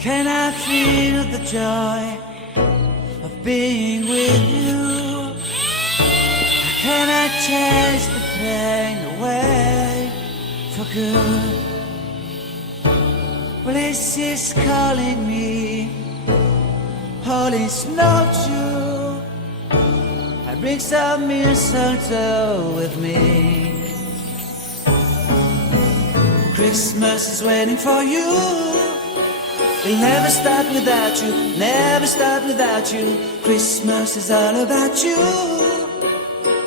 Can I feel the joy of being with you? Can I chase the pain away for good? Well, this is calling me, all is not true. I bring some mistletoe with me. Christmas is waiting for you. We'll never start without you, never start without you. Christmas is all about you.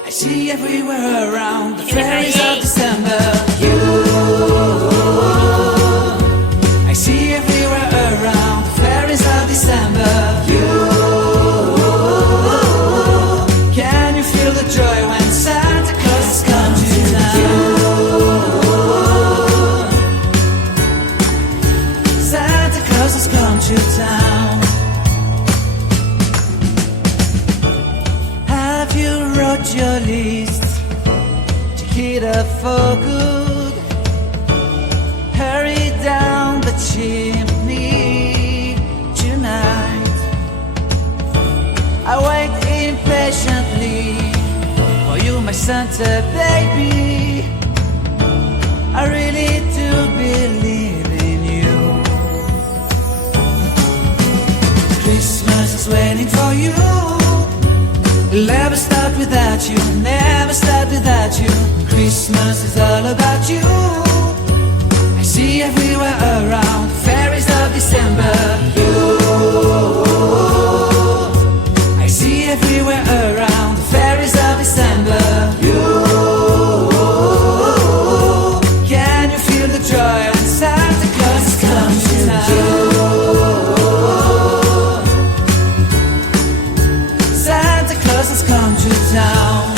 I see everywhere around the fairies of December. You, I see everywhere around the fairies of December. You, can you feel the joy when Santa Claus has come to town? Santa Claus has come to town. Have you wrote your list to hit up for good? Hurry down the chimney tonight. I wait impatiently for you, my Santa baby. I really do believe in you. Christmas is waiting for you. We'll never start without you, never start without you. Christmas is all about you. I see everywhere around fairies of December. You, I see everywhere around fairies of December. You, can you feel the joy when Santa Claus has come to town? Santa Claus has come to town.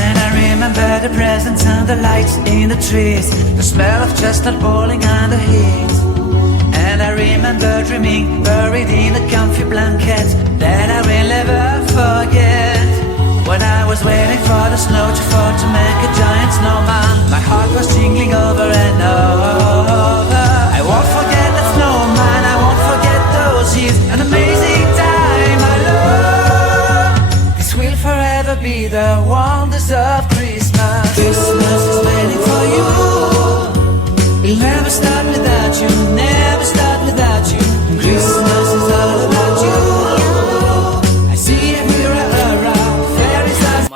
And I remember the presents and the lights in the trees, the smell of chestnut boiling and the heat. And I remember dreaming, buried in a comfy blanket that I will never forget. When I was waiting for the snow to fall to make a